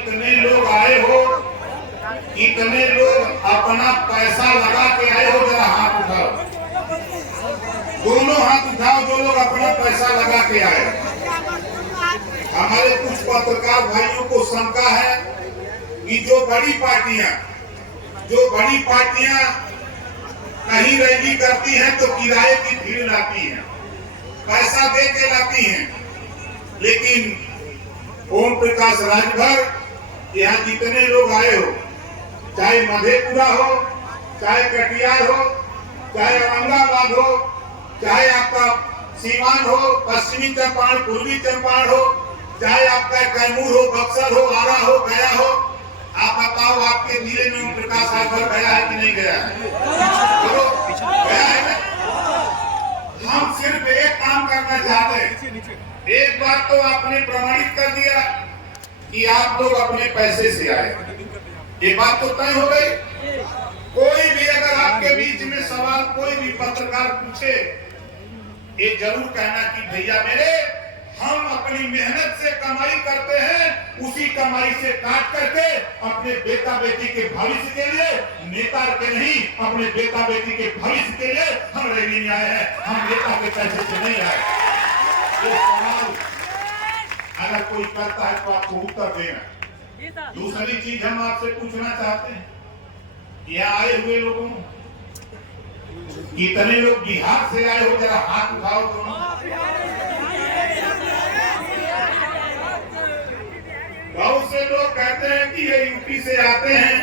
इतने लोग आए हो, इतने लोग अपना पैसा लगा के आए हो, जरा हाथ उठाओ, दोनों हाथ उठाओ जो लोग अपना पैसा लगा के आए। हमारे कुछ पत्रकार भाइयों को शंका है कि जो बड़ी पार्टियां कहीं रैली करती हैं तो किराए की भीड़ लाती हैं, पैसा दे के लाती हैं, लेकिन ओम प्रकाश राजभर यहाँ जितने लोग आए हो, चाहे मधेपुरा हो, चाहे कटिहार हो, चाहे औरंगाबाद हो, चाहे आपका सीवान हो, पश्चिमी चंपारण, पूर्वी चंपारण हो, चाहे आपका कैमूर हो, बक्सर हो, आरा हो, गया हो, आप बताओ आपके जिले में ओम प्रकाश राजभर गया है कि नहीं गया है? गया है ना? हम सिर्फ एक काम करना चाहते हैं। एक बार तो आपने प्रमाणित कर दिया कि आप लोग अपने पैसे से आए, ये बात तो तय हो गई। कोई भी अगर आपके बीच में सवाल कोई भी पत्रकार पूछे, ये जरूर कहना कि भैया मेरे, हम अपनी मेहनत से कमाई करते हैं, उसी कमाई से काट करके अपने बेटा बेटी के भविष्य के लिए, नेता के नहीं, अपने बेटा बेटी के भविष्य के लिए हम रैली में आए हैं, हम नेता के पैसे से नहीं आए। ये सवाल अगर कोई करता है तो आपको उत्तर देना। दूसरी चीज हम आपसे पूछना चाहते हैं, यहाँ आए हुए लोगों, कितने लोग बिहार से आए हो, जरा हाथ उठाओ दोनों। बहुत से लोग कहते हैं कि ये यूपी से आते हैं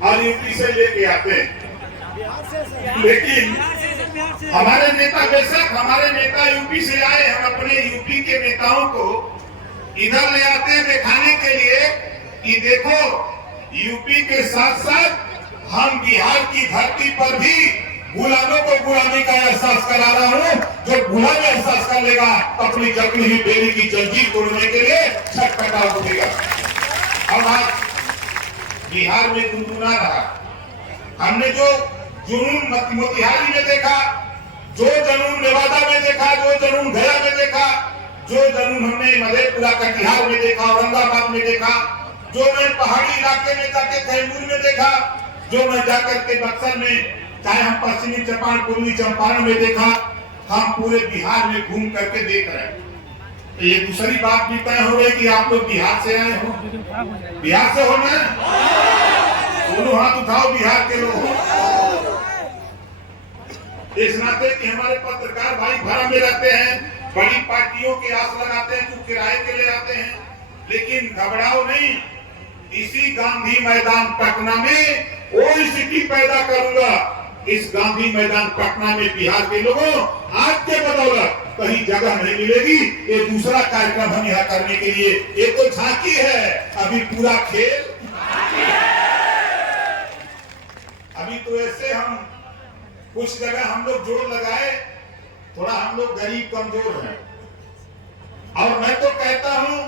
और यूपी से लेके आते हैं, लेकिन हमारे नेता, बेशक हमारे नेता यूपी से आए, हम अपने यूपी के नेताओं को इधर ले आते हैं दिखाने के लिए कि देखो यूपी के साथ साथ हम बिहार की धरती पर भी गुलामों को गुलामी का एहसास करा रहा हूँ। जो गुलामी एहसास कर लेगा अपनी जकड़ी हुई बेरी की जंजीर तोड़ने के लिए छटपटा उठेगा। अब आज बिहार में गुनगुना रहा, हमने जो जुनून मोतिहारी में देखा, जो जुनून नेवादा में देखा, जो जुनून गया में देखा, जो जुनून हमने मधेपुरा कटिहार में देखा, औरंगाबाद में देखा, जो मैं पहाड़ी इलाके में जाके कैमूर में देखा, जो मैं जाकर के बक्सर में, चाहे हम पश्चिमी चंपारण, पूर्वी चंपारण में देखा, हम पूरे बिहार में घूम करके देख रहे हैं। तो ये दूसरी बात भी तय हो गई कि आप लोग बिहार से आए हो, बिहार से हो ना, दोनों हाथ उठाओ बिहार के लोग। इस नाते कि हमारे पत्रकार भाई भरा में रहते हैं, बड़ी पार्टियों की आस लगाते हैं, जो किराए के लिए आते हैं, लेकिन घबराओ नहीं, इसी गांधी मैदान पटना में वो स्थिति पैदा करूंगा। इस गांधी मैदान पटना में बिहार के लोगों आज के बदौलत कहीं जगह नहीं मिलेगी। ये दूसरा कार्यक्रम हम यहाँ करने के लिए, ये तो झांकी है, अभी पूरा खेल अभी तो ऐसे हम कुछ जगह हम लोग जोर लगाए, थोड़ा हम लोग गरीब कमजोर हैं, और मैं तो कहता हूं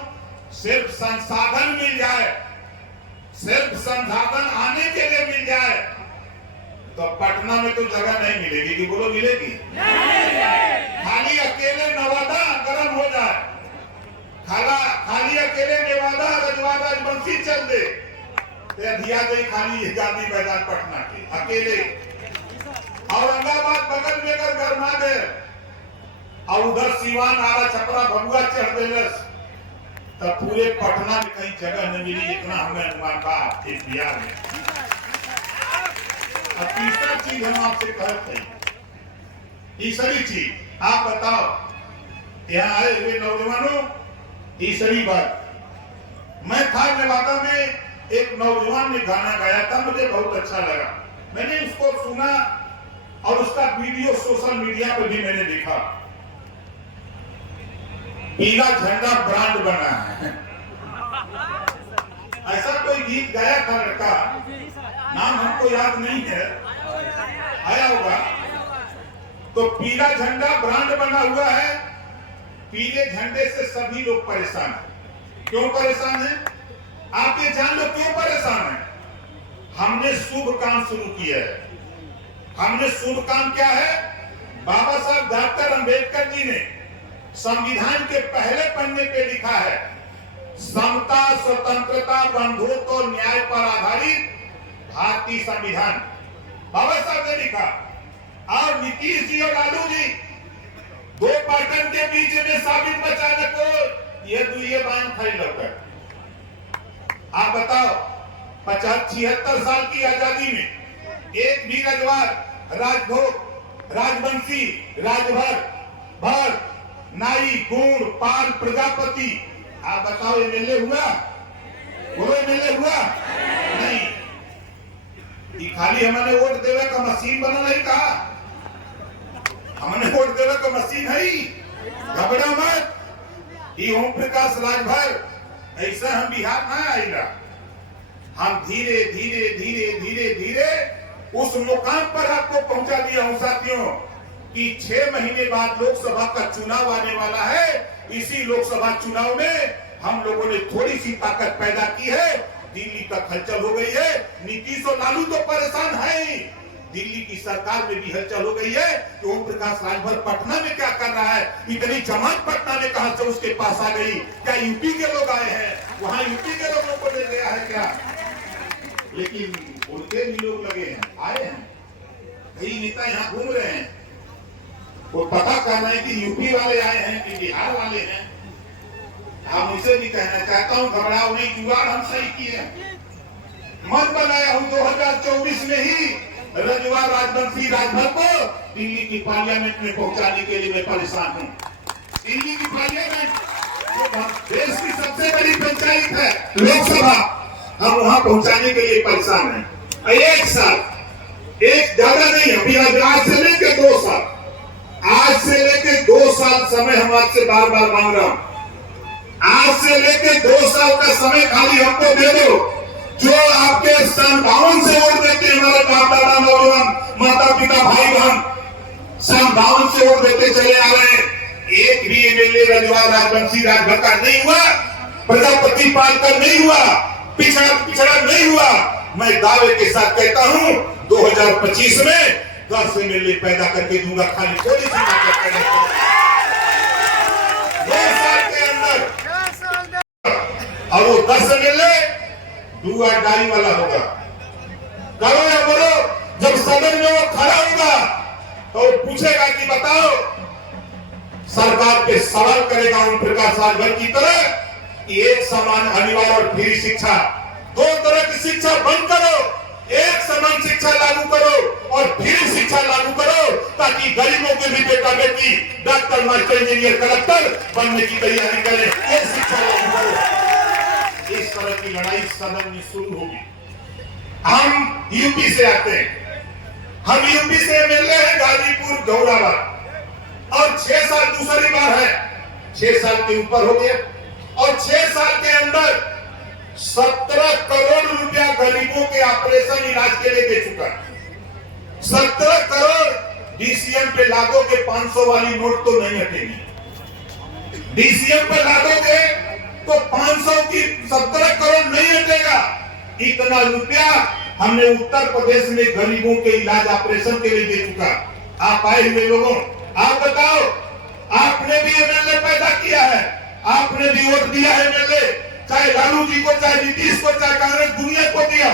सिर्फ संसाधन मिल जाए, सिर्फ संसाधन आने के लिए मिल जाए तो पटना में तो जगह नहीं मिलेगी। कि बोलो मिलेगी? खाली अकेले नवादा गर्म हो जाए, खाली अकेले नेवादा रजवाड़ा राजवंशी चल दे, दिया गई खाली गांधी मैदान पटना के अकेले, औरंगाबाद बगल में अगर गरमा गए और उधर सीवान, आरा, छपरा, भभुआ चढ़ दे, तब पूरे पटना में कहीं जगह नहीं मिली। इतना हमें अनुमान बा इस बिहार में। और तीसरा चीज हम आपसे कहते हैं, तीसरी चीज आप बताओ, यहाँ आए हुए नौजवानों, तीसरी बात, मैं था नेवादा में, एक नौजवान ने गाना गाया था, मुझे बहुत अच्छा लगा, मैंने उसको सुना और उसका वीडियो सोशल मीडिया पर भी मैंने देखा। पीला झंडा ब्रांड बना है, ऐसा कोई गीत गाया था लड़का, नाम हमको याद नहीं है, आया होगा। तो पीला झंडा ब्रांड बना हुआ है, पीले झंडे से सभी लोग परेशान हैं। क्यों परेशान हैं? आप ये जान लो क्यों परेशान हैं। हमने शुभ काम शुरू किया है। हमने शुभ काम क्या है? बाबा साहब डॉक्टर अंबेडकर जी ने संविधान के पहले पन्ने पे लिखा है, समता, स्वतंत्रता, बंधुत्व और न्याय पर आधारित भारतीय संविधान बाबा साहब ने लिखा। और नीतीश जी और लालू जी दो पार्टन के बीच में साबित बचाने को ये बयान खाई लौकर। आप बताओ 75 साल की आजादी में एक भी रजवार, राजभोग, राजवंशी, राजभर, भर, नाई, गुण, पाल, प्रजापति, आप बताओ एमएलए हुआ? वो एमएलए हुआ? नहीं। खाली हमने वोट देवे का मशीन बना नहीं कहा, हमने वोट देवे का मशीन है। घबरा मत, ये ओम प्रकाश राजभर ऐसा हम बिहार ना आएगा। हम धीरे धीरे धीरे धीरे धीरे उस मुकाम पर आपको पहुंचा दिया हूं साथियों कि 6 महीने बाद लोकसभा का चुनाव आने वाला है। इसी लोकसभा चुनाव में हम लोगों ने थोड़ी सी ताकत पैदा की है। दिल्ली तक हलचल हो गई है। नीतीश और लालू तो परेशान है, दिल्ली की सरकार में भी हलचल हो गई है कि ओम प्रकाश राजभर पटना में क्या कर रहा है। इतनी जमात पटना में कहां से उसके पास आ गई? क्या यूपी के लोग आए हैं? वहां यूपी के लोगों को ले गया है क्या? लेकिन उनके भी लोग लगे हैं, आए हैं, कई नेता यहाँ घूम रहे हैं। वो पता कर रहे हैं कि यूपी वाले आए हैं कि बिहार वाले हैं। हम उसे भी कहना चाहता हूँ, घबराओ नहीं, जुगाड़ हम सही किए। मन बनाया हूँ 2024 में ही रजवार, राजवंशी, राजभर को दिल्ली की पार्लियामेंट में पहुंचाने के लिए मैं परेशान हूँ। दिल्ली की पार्लियामेंट जो देश की सबसे बड़ी पंचायत है, लोकसभा, हम वहां पहुंचाने के लिए परेशान हैं। एक साल, एक ज्यादा नहीं, अभी आज से लेके 2 साल, आज से लेके 2 साल समय हम आपसे बार बार मांग रहा हूं। आज से लेके 2 साल का समय खाली हमको दे दो। जो आपके 57 से वोट देते हमारे बाप दादा, नौजवान, माता पिता, भाई बहन 57 से वोट देते चले आ रहे हैं। एक भी एमएलए रजवार, राजवंशी, राजभर का नहीं हुआ, प्रजापति पालकर नहीं हुआ, पिछड़ा नहीं हुआ। मैं दावे के साथ कहता हूं 2025 में 10 एमएलए पैदा करके दूंगा। खाली थोड़ी सी ताकत पैदा करूंगा 2 साल के अंदर, और वो 10 एमएलए दूरगाड़ी वाला होगा। करो या बोलो, जब सदन में वो खड़ा होगा तो पूछेगा कि बताओ, सरकार पे सवाल करेगा ओम प्रकाश राजभर की तरह कि एक समान, अनिवार्य और फ्री शिक्षा, 2 तरह की शिक्षा बंद करो, एक समान शिक्षा लागू करो और फ्री शिक्षा लागू करो, ताकि गरीबों के भी बेटा बेटी डॉक्टर, मास्टर, इंजीनियर, कलेक्टर बनने की तैयारी करें। ये शिक्षा लागू करो। इस तरह की लड़ाई सदन में शुरू होगी। हम यूपी से आते हैं, हम यूपी से एमएलए हैं गाजीपुर, गौराबाद, और 6 साल दूसरी बार है, 6 साल के ऊपर हो गया। और 6 साल के अंदर 17 करोड़ रुपया गरीबों के ऑपरेशन, इलाज के लिए दे चुका है। 17 करोड़ डीसीएम पे लागोगे, 500 वाली नोट तो नहीं हटेगी। डीसीएम पे लागोगे तो 500 की 17 करोड़ नहीं हटेगा। इतना रुपया हमने उत्तर प्रदेश में गरीबों के इलाज, ऑपरेशन के लिए दे चुका। आप आए हुए लोगों, आप बताओ, आपने भी एमएलए पैदा किया है, आपने भी वोट दिया है एमएलए, चाहे लालू जी को, चाहे नीतीश को, चाहे कांग्रेस, दुनिया को दिया।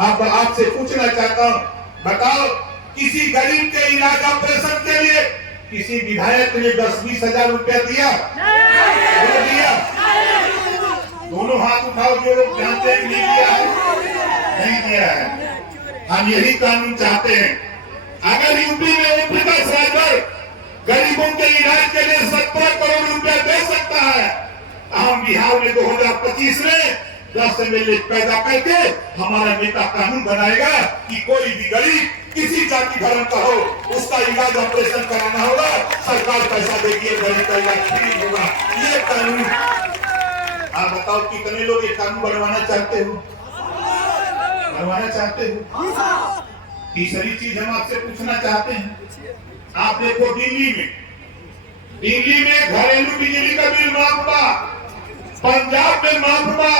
आप आपसे पूछना चाहता हूं, बताओ, किसी गरीब के इलाज, ऑपरेशन के लिए किसी विधायक ने 10-20 हजार रुपया दिया? दिया? दोनों हाथ उठाओ जो लोग जानते हैं नहीं दिया है, नहीं दिया है। हम यही कानून चाहते हैं। अगर यूपी में ओम प्रकाश राजभर गरीबों के इलाज के लिए 17 करोड़ रुपया दे सकता है, हम बिहार में 2025 में 10 एमएलए पैदा करके हमारा नेता कानून बनाएगा कि कोई भी गरीब, किसी जाति धर्म का हो, उसका इलाज, ऑपरेशन कराना होगा, सरकार पैसा देगी, गरीब का इलाज फ्री होगा। ये कानून, आप बताओ कितने लोग ये कानून बनवाना चाहते हो? बनवाना चाहते हो? तीसरी चीज हम आपसे पूछना चाहते हैं, आप देखो दिल्ली में घरेलू बिजली का बिल माफ हुआ, पंजाब में माफ हुआ,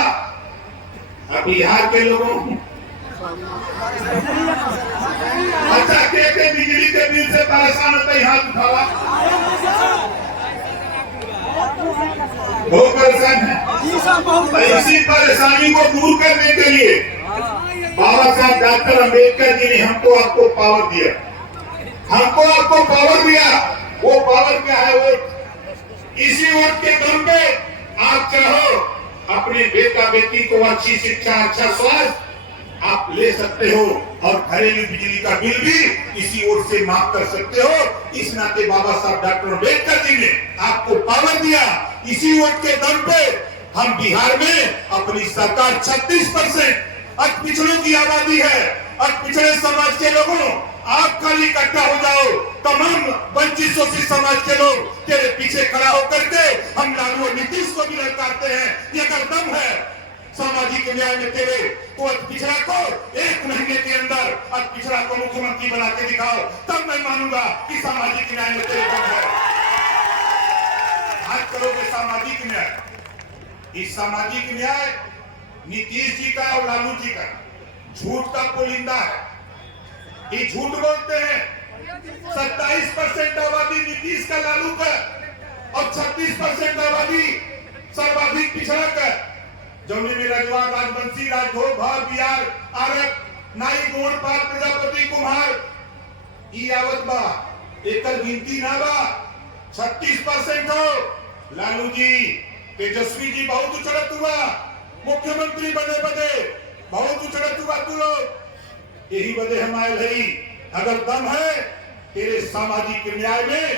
अब बिहार के लोगों अच्छा के बिजली के बिल से परेशान होते, हाथ उठावा। बहुत परेशान है। इसी परेशानी को दूर करने के लिए बाबा साहब डॉक्टर अम्बेडकर जी ने हमको आपको पावर दिया, हमको आपको पावर दिया। वो पावर क्या है? वोट। इसी वोट के दम पे आप चाहो अपने बेटा बेटी को अच्छी शिक्षा, अच्छा स्वास्थ्य आप ले सकते हो और घरेलू बिजली का बिल भी इसी ओर से माफ कर सकते हो। इस नाते बाबा साहब डॉक्टर अम्बेडकर जी ने आपको पावर दिया। इसी वोट के दम पे हम बिहार में अपनी सरकार 36% अति पिछड़ों की आबादी है, अति पिछड़े समाज के लोगों, आप कल इकट्ठा हो जाओ, तमाम वंचित शोषित समाज के लोग तेरे पीछे खड़ा होकर के हम लालू और नीतीश को भी ललकारते हैं। ये अगर दम है सामाजिक न्याय में तेरे, तो अति पिछड़ा को 1 महीने के अंदर अति पिछड़ा को मुख्यमंत्री बना के दिखाओ, तब मैं मानूंगा कि सामाजिक न्याय में तेरे दम है। आज करोगे सामाजिक न्याय। इस सामाजिक न्याय नीतीश जी का और लालू जी का झूठ का पुलिंदा है। ये झूठ बोलते हैं। 27% आबादी नीतीश का, लालू का, और 36% आबादी सर्वाधिक पिछड़ा का। जमुई में रजवाड़, राजवंशी, राजभोग, भार, बिहार, आरक, नाई, गोंड, पाल, प्रजापति, कुम्हार ई आवत बा। एकल गिनती ना बा। 36% हो। लालू जी, तेजस्वी जी बहुत उछड़त हुआ, मुख्यमंत्री बने बने बहुत उछड़त हुआ तू लोग। यही वजह हम आए भाई, अगर दम है तेरे सामाजिक न्याय में,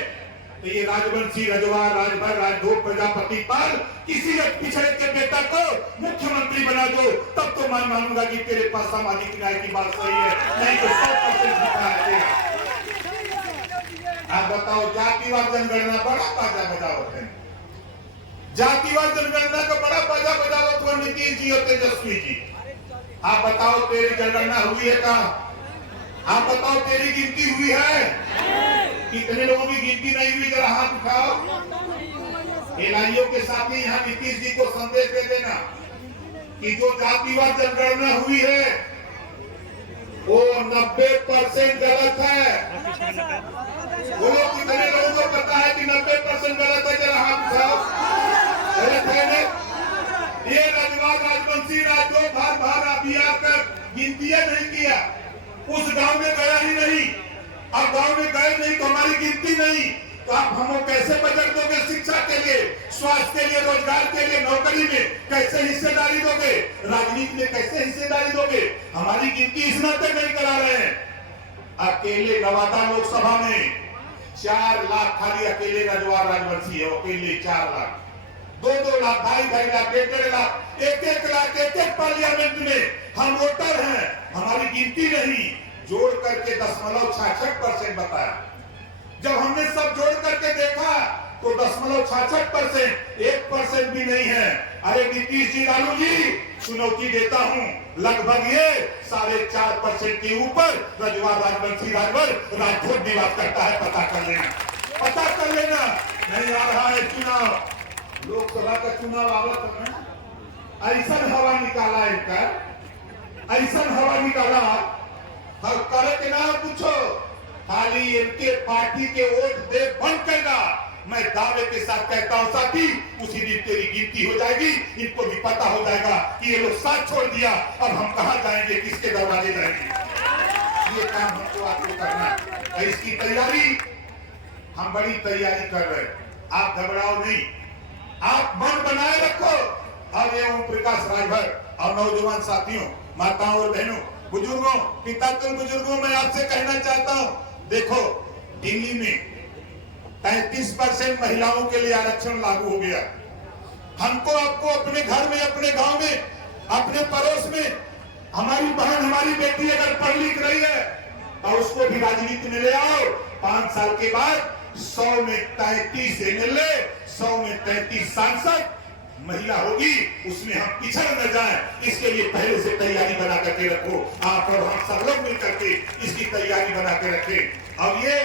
तो ये राजवंशी, रजवाड़, राजभर, राजभोग, प्रजापति, पाल किसी एक पिछड़े के बेटा को मुख्यमंत्री बना दो, तब तो मैं मानूंगा कि तेरे पास सामाजिक न्याय की बात सही है। नहीं तो 100% दिखा है। आप बताओ, जातिवाद जनगणना बड़ा बाजा बजावत है। जातिवाद जनगणना का बड़ा बाजा बजावत हुआ नीतीश जी और तेजस्वी जी। आप बताओ तेरी जनगणना हुई है कहाँ? आप बताओ तेरी गिनती हुई है? कितने लोगों की गिनती नहीं हुई? जरा हाथ उठाओ। एलआईओ के साथ ही यहाँ नीतीश जी को संदेश दे देना कि जो जातिवाद जनगणना हुई है वो 90% गलत है। वो लोग कितने लोगों को पता है कि 90% गलत है? जरा हाथ उठाओ। गलत है ना? ये रजवाड़, राजवंशी, राजभोग, भार बिहार का गिनती नहीं किया, उस गांव में गया ही नहीं। अब गांव में गए नहीं तो हमारी गिनती नहीं, तो आप हमें कैसे बजट दोगे? शिक्षा के लिए, स्वास्थ्य के लिए, रोजगार के लिए, नौकरी में कैसे हिस्सेदारी दोगे? राजनीति में कैसे हिस्सेदारी दोगे? हमारी गिनती इस नाते नहीं करा रहे हैं। अकेले नवादा लोकसभा में 4 लाख खाली अकेले रजवाड़, राजवंशी है, अकेले 4 लाख, 2-2 लाख, 2.5 लाख, 1.5 लाख, 1-1 लाख, 1-1 पार्लियामेंट में हम वोटर हैं। हमारी गिनती नहीं, जोड़ करके 0.66% बताया। जब हमने सब जोड़ करके देखा तो 0.66%, 1% भी नहीं है। अरे नीतीश जी, लालू जी, चुनौती देता हूं, लगभग ये 4.5% के ऊपर रजवाड़, राजवंशी, राजभर, राजभोग निवास करता है। पता कर लेना, पता कर लेना। नहीं आ रहा है चुनाव, लोकसभा का चुनाव आवत है, ऐसा हवा निकाला इनका, ऐसा हवा निकाला। हर करे के ना पूछो, खाली इनके पार्टी के वोट दे बंद करना। मैं दावे के साथ कहता हूं साथी, उसी दिन तेरी गिनती हो जाएगी। इनको भी पता हो जाएगा कि ये लोग साथ छोड़ दिया, अब हम कहां जाएंगे, किसके दरवाजे जाएंगे। ये काम हमको आपको करना है। इसकी तैयारी हम बड़ी तैयारी कर रहे हैं। आप घबराओ नहीं, आप मन बनाए रखो। और ये ओम प्रकाश राजभर और नौजवान साथियों, माताओं और बहनों, बुजुर्गों, पितातुल बुजुर्गों, मैं आपसे कहना चाहता हूं, देखो दिल्ली में 33% महिलाओं के लिए आरक्षण लागू हो गया। हमको आपको अपने घर में, अपने गांव में, अपने पड़ोस में हमारी बहन, हमारी बेटी अगर पढ़ लिख रही है तो उसको भी राजनीति में ले आओ। 5 साल के बाद 100 में 33 MLA, 100 में 33 सांसद महिला होगी, उसमें हम पिछड़ न जाएं, इसके लिए पहले से तैयारी बना करके रखो। आप और हम सब लोग मिलकर के इसकी तैयारी बना के रखें। अब ये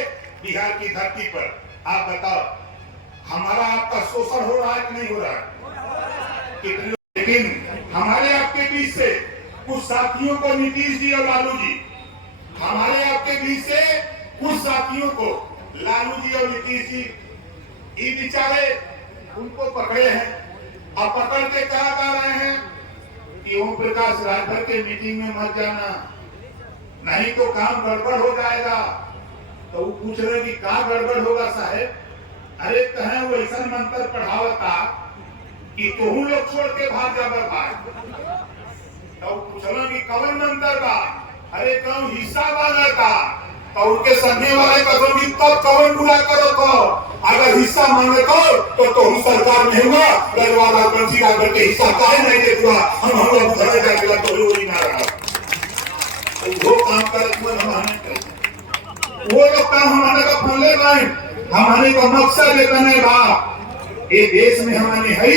बिहार की धरती पर आप बताओ, हमारा आपका शोषण हो रहा है कि नहीं हो रहा है? कितने? लेकिन हमारे आपके बीच से कुछ साथियों को, नीतीश जी और लालू जी, हमारे आपके बीच से कुछ साथियों को लालू जी और नीतीश जी, ये बेचारे उनको पकड़े हैं। अब पकड़ के क्या कह रहे हैं कि ओम प्रकाश राजभर के मीटिंग में मत जाना, नहीं तो काम गड़बड़ हो जाएगा। तो वो पूछ रहे कि क्या गड़बड़ होगा साहेब? अरे कहें वो ऐसा मंत्र पढ़ावता कि तुम लोग छोड़ के भाग जाबे भाई। तो पूछलो कि कवन मंत्र बा? अरे कहूं हिस्सा मांगता तो उनके संगे वाले कदम की तब कवन बुरा करो तो अगर हिस्सा मांगे तो तुम सरकार में हुआ रजवाड़ा बंसी का करके हिस्सा काहे नहीं देता हम लोग घरे जाके तो ही ना रहा। तो वो काम करे वो हमारे वो लोग काम हमारे का फले नहीं, हमारे का मकसद लेता नहीं बा ये देश में हमारे है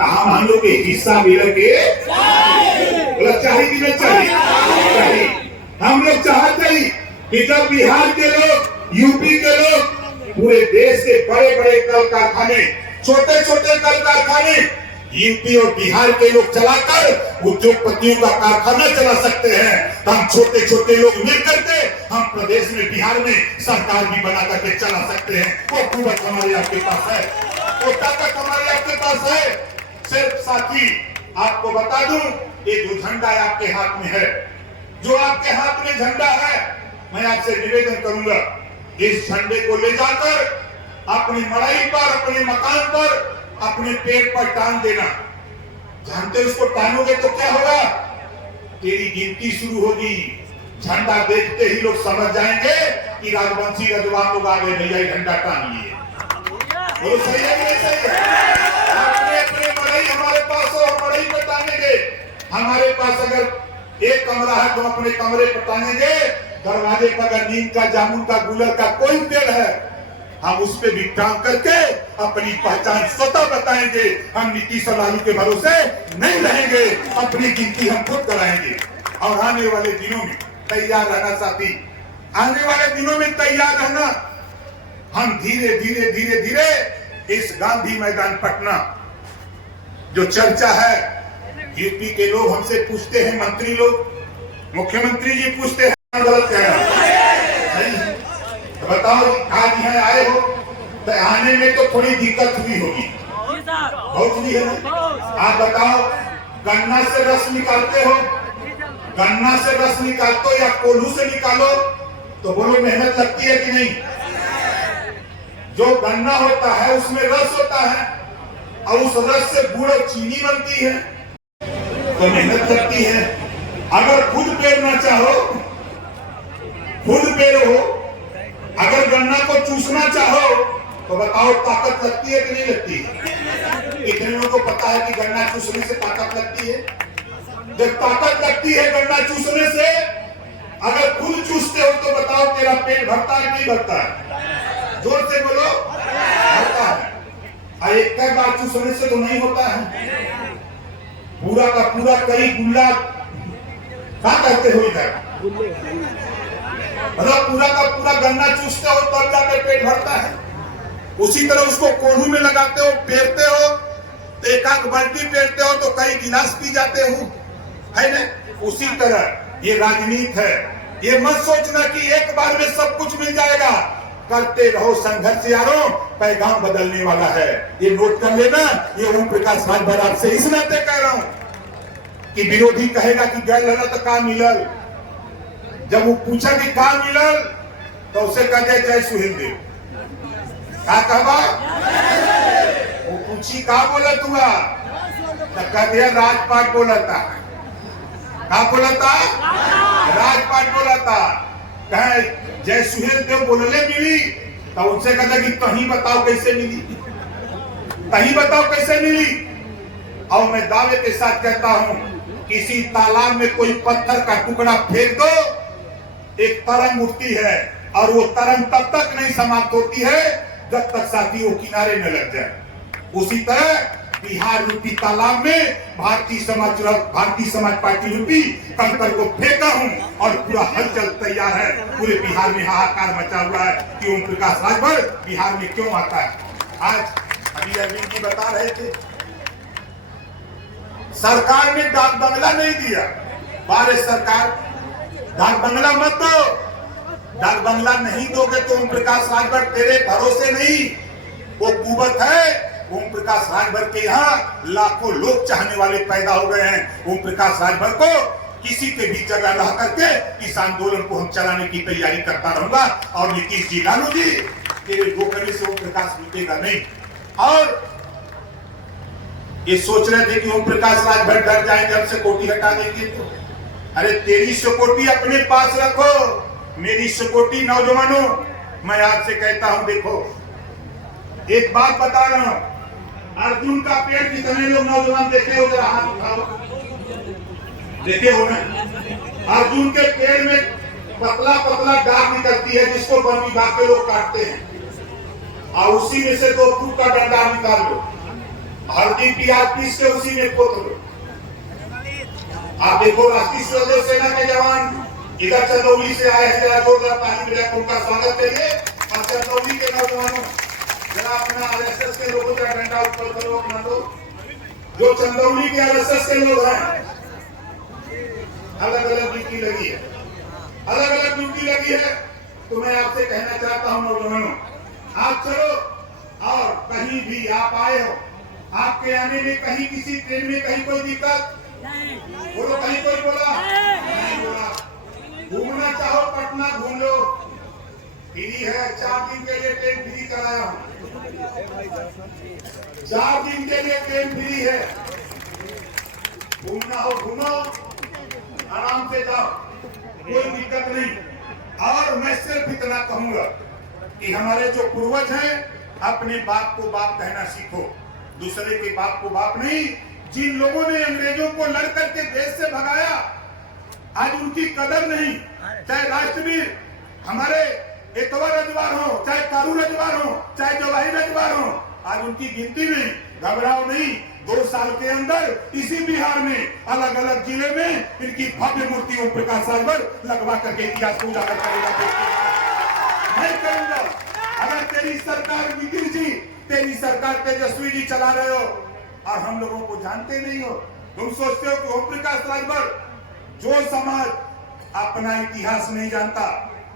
हम लोग के हिस्सा मिल के चाहिए कि नहीं चाहिए? हम लोग चाहते ही कि जब बिहार के लोग, यूपी के लोग, पूरे देश के बड़े बड़े कल कारखाने, छोटे छोटे कल कारखाने यूपी और बिहार के लोग चलाकर उद्योगपतियों का कारखाना चला सकते हैं, तो हम छोटे छोटे लोग मिल करके हम प्रदेश में, बिहार में सरकार भी बना करके चला सकते हैं। वो कुवत हमारे आपके पास है, वो ताकत हमारे आपके पास है। सिर्फ साथी आपको बता दूं, ये जो झंडा आपके हाथ में है, जो आपके हाथ में झंडा है, मैं आपसे निवेदन करूंगा इस झंडे को ले जाकर अपनी मड़ाई पर, अपने मकान पर, अपने पेड़ पर टांग देना। जानते उसको टांगोगे तो क्या होगा? तेरी गिनती शुरू होगी। झंडा देखते ही लोग समझ जाएंगे कि राजवंशी रजवान लोग आ गए, भैया झंडा टांग लिए। वो सही है कि नहीं सही है? अपने मड़ाई हमारे पास हो, मड़ाई पर टांगेंगे। हमारे पास अगर एक कमरा है तो अपने कमरे पर टांगेंगे। दरवाजे पर अगर नीम का, जामुन का, गुलर का कोई पेड़ है, हम उस पे भी टांग करके अपनी पहचान स्वतः बताएंगे। हम नीतीश और लालू के भरोसे नहीं रहेंगे, अपनी गिनती हम खुद कराएंगे। और आने वाले दिनों में तैयार रहना साथी, आने वाले दिनों में तैयार रहना। हम धीरे धीरे धीरे धीरे इस गांधी मैदान पटना जो चर्चा है, यूपी के लोग हमसे पूछते हैं, मंत्री लोग, मुख्यमंत्री जी पूछते हैं गलत कह रहा है, तो बताओ आज यहाँ आए हो तो आने में तो थोड़ी दिक्कत हुई होगी, बहुत हुई है। आप बताओ गन्ना से रस निकालते हो, गन्ना से रस निकालते हो या कोल्हू से निकालो, तो बोलो मेहनत लगती है कि नहीं? जो गन्ना होता है उसमें रस होता है और उस रस से गुड़ और चीनी बनती है, तो मेहनत लगती है। अगर खुद पेरना चाहो, खुद पेरो, अगर गन्ना को चूसना चाहो तो बताओ ताकत लगती है कि नहीं लगती? कितने लोगों को पता है कि गन्ना चूसने से ताकत लगती है? जब ताकत लगती है गन्ना चूसने से, अगर खुद चूसते हो तो बताओ तेरा पेट भरता है नहीं भरता है? जोर से बोलो, भरता है। एक बार चूसने से तो नहीं होता है, पूरा का पूरा कई गुल्ला क्या कहते हो इधर, मतलब पूरा का पूरा गन्ना चूसते हो तब जाकर पेट भरता है। उसी तरह उसको कोल्हू में लगाते हो, पेरते हो तो एक आध बाल्टी पेरते हो तो कई गिलास पी जाते हो, है ना? उसी तरह ये राजनीति है। ये मत सोचना कि एक बार में सब कुछ मिल जाएगा। करते रहो संघर्ष यारों, पैगाम बदलने वाला है। ये नोट कर लेना, ये ओम प्रकाश राजभर आपसे इस नाते कह रहा हूं कि विरोधी कहेगा कि गैर लड़ा तो का मिलल, जब वो पूछा कि का मिलल तो उसे कह जाए जय सुहेल देव, का कहबा? वो पूछी का बोला तुआ तो कह दिया राजपाट बोला था। का बोला था? राजपाट बोला था। कहे जय सुहेल देव बोलले मिली तो उनसे कहता कि तही बताओ कैसे मिली, तही बताओ कैसे मिली। और मैं दावे के साथ कहता हूं, किसी तालाब में कोई पत्थर का टुकड़ा फेंक दो, एक तरंग उठती है और वो तरंग तब तक नहीं समाप्त होती है जब तक साथी वो किनारे न लग जाए। उसी तरह बिहार रूपी तालाब में भारतीय समाज पार्टी रूपी कंकर को फेंका हूं और पूरा हलचल तैयार है। पूरे बिहार में हाहाकार मचा हुआ है कि ओम प्रकाश राजभर बिहार में क्यों आता है। आज अभी अरविंद जी बता रहे थे, सरकार ने डाक बंगला नहीं दिया। बारे सरकार, डाक बंगला मत दो, डाक बंगला नहीं दोगे तो ओम प्रकाश राजभर तेरे भरोसे नहीं, वो कुवत है ओम प्रकाश राजभर के यहाँ लाखों लोग चाहने वाले पैदा हो गए हैं। ओम प्रकाश राजभर को किसी के भी जगह रह करके इस आंदोलन को हम चलाने की तैयारी करता रहूंगा। और नीतीश जी, लालू जी, तेरे गोखले से ओम प्रकाश मिटेगा नहीं। और ये सोच रहे थे कि ओम प्रकाश राजभर डर जाएंगे, हमसे कोटी हटा देंगे। तो अरे तेरी सिक्योरिटी अपने पास रखो। मेरी सिक्योरिटी नौजवानों, मैं आपसे कहता हूं, देखो एक बात बता रहा हूं, अर्जुन का पेड़ कितने लोग नौजवान देखे हो, जरा हाथ उठाओ, देखे हो ना? अर्जुन के पेड़ में पतला पतला डाक निकलती है जिसको वन विभाग के लोग काटते हैं, और उसी में से 2 फुट का डंडा निकाल लो, हर दिन प्याज पीस के उसी में पोत लो। आप देखो राष्ट्रीय स्वदेश सेना के जवान इधर चंदौली से आए हैं, जरा जोरदार ताली बजा उनका स्वागत करिए। और चंदौली के नौजवानों, जरा अपना आरएसएस के लोगों का डंडा ऊपर करो अपना। लोग जो चंदौली के आरएसएस के लोग हैं, अलग अलग ड्यूटी लगी है, अलग अलग ड्यूटी लगी है। तो मैं आपसे कहना चाहता हूं नौजवानों, आप चलो और कहीं भी आप आए हो, आपके आने में कहीं किसी ट्रेन में कहीं कोई दिक्कत बोलो, कहीं कोई बोला नहीं बोला। घूमना चाहो पटना घूम लो, फ्री है। 4 दिन के लिए ट्रेन फ्री कराया हूँ, 4 दिन के लिए ट्रेन फ्री है। घूमना हो घूमो, आराम से जाओ, कोई दिक्कत नहीं। और मैं सिर्फ इतना कहूंगा कि हमारे जो पूर्वज हैं, अपने बाप को बाप कहना सीखो, दूसरे के बाप को बाप नहीं। जिन लोगों ने अंग्रेजों को लड़ करके देश से भगाया, आज उनकी कदर नहीं। चाहे राष्ट्रवीर हमारे एतवा रजवार हो, चाहे कारू रजवार हो, चाहे जवाही रजवार हो, आज उनकी गिनती नहीं। घबराओ नहीं, 2 साल के अंदर इसी बिहार में अलग अलग जिले में इनकी भव्य मूर्ति ओम प्रकाश राजभर लगवा करके इतिहास को उजागर करेगा। मैं करूंगा। अगर तेरी सरकार नितिन जी, तेरी सरकार तेजस्वी जी चला रहे हो और हम लोगों को जानते नहीं हो, तुम सोचते हो कि ओम प्रकाश राजभर, जो समाज अपना इतिहास नहीं जानता,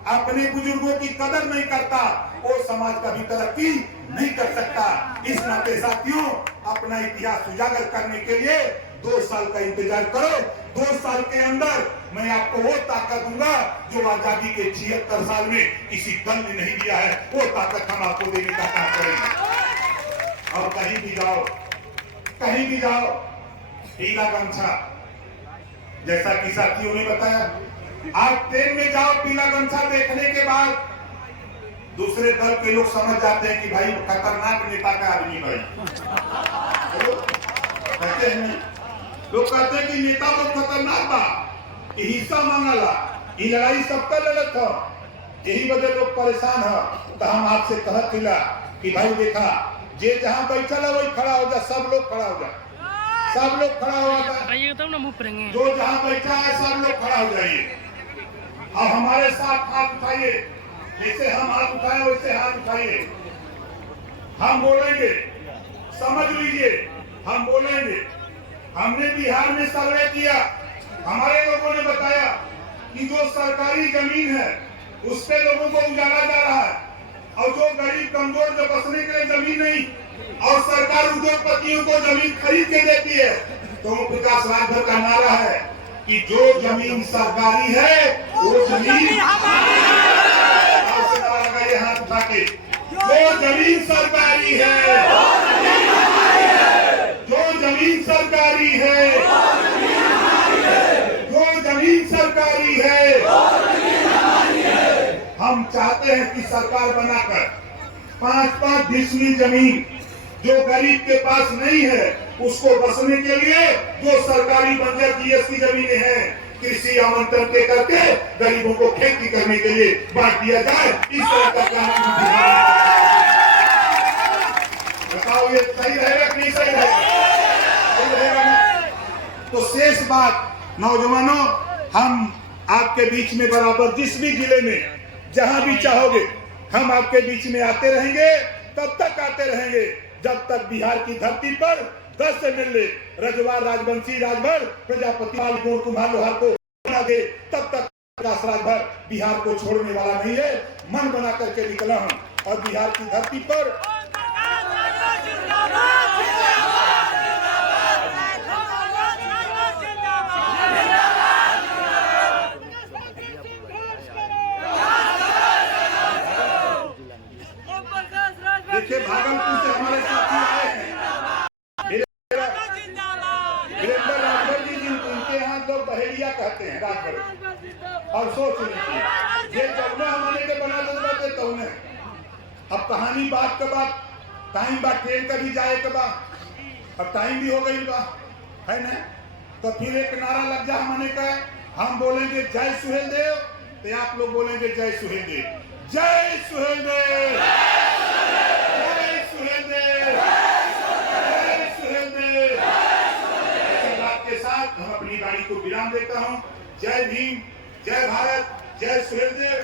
अपने बुजुर्गों की कदर नहीं करता, वो समाज कभी तरक्की नहीं कर सकता। इस नाते साथियों, अपना इतिहास उजागर करने के लिए 2 साल का इंतजार करो। 2 साल के अंदर मैं आपको वो ताकत दूंगा जो आजादी के 76 साल में किसी दल ने नहीं दिया है। वो ताकत हम आपको देने का काम करेंगे। और कहीं भी जाओ, कहीं भी जाओ, पीला गमछा, जैसा कि साथियों ने बताया, आप ट्रेन में जाओ, पीला गमछा देखने के बाद दूसरे दल के लोग समझ जाते हैं कि भाई खतरनाक नेता का आदमी भाई। कहते हैं लोग, कहते हैं कि नेता तो खतरनाक बा, हिस्सा मांगला, ये लड़ाई सबका लड़त हो, यही वजह लोग परेशान हो। तो हम आपसे कहत मिला कि भाई देखा, जे जहाँ बैठा है वही खड़ा हो जा, सब लोग खड़ा हो जा, सब लोग खड़ा हो जाए। जो जहाँ बैठा है सब लोग खड़ा हो जाइए और हमारे साथ हाथ उठाइए। जैसे हम हाथ उठाए वैसे हाथ उठाइए। हम बोलेंगे, समझ लीजिए, हम बोलेंगे। हमने बिहार में सर्वे किया, हमारे लोगों ने बताया कि जो सरकारी जमीन है उस पे लोगों को उजाला जा रहा है, और जो गरीब कमजोर जो बसने के लिए जमीन नहीं, और सरकार उद्योगपतियों को जमीन खरीद के देती है। तो ओम प्रकाश राजभर का नारा है कि जो जमीन सरकारी है वो जमीन लगाइए हाथ उठा के, जो जमीन सरकारी है, जो जमीन सरकारी है, जो जमीन सरकारी है, हम चाहते हैं कि सरकार बनाकर 5-5 डिसमिल जमीन जो गरीब के पास नहीं है उसको बसने के लिए जो सरकारी बंजर जीएसटी जमीनें हैं, कृषि आवंटन के करके गरीबों को खेती करने के लिए बांट दिया जाए। इस तरह का कानून बताओ, ये सही रहेगा कि नहीं सही रहेगा? तो शेष बात नौजवानों, हम आपके बीच में बराबर जिस भी जिले में जहां भी चाहोगे हम आपके बीच में आते रहेंगे। तब तक आते रहेंगे जब तक बिहार की धरती पर 10 एमएलए रजवार, राजवंशी, राजभर, प्रजापति, गोड़, कुम्हार, लोहार को बना दे, तब तक प्रकाश राजभर बिहार को छोड़ने वाला नहीं है। मन बना करके निकला हूं और बिहार की धरती पर देखिए भागलपुर से हमारे साथी आए हैं वीरेंद्र राजभर जी, उनके यहाँ लोग बहेलिया कहते हैं राजभर। और सोच लीजिए ये जौने हमने के बना दे तौने। अब कहानी बात के बाद टाइम बा, ट्रेन का भी जाए के बाद अब टाइम भी हो गई बा, है ना। तो फिर एक नारा लग जा हमने का, हम बोलेंगे जय सुहेल देव, तो आप लोग बोलेंगे जय सुहेल देव, जय सुहेल देव, जय सुहेल देव, जय सुहेल देव। ऐसे बात के साथ हम अपनी गाड़ी को विराम देता हूँ। जय भीम, जय भारत, जय सुहेल देव।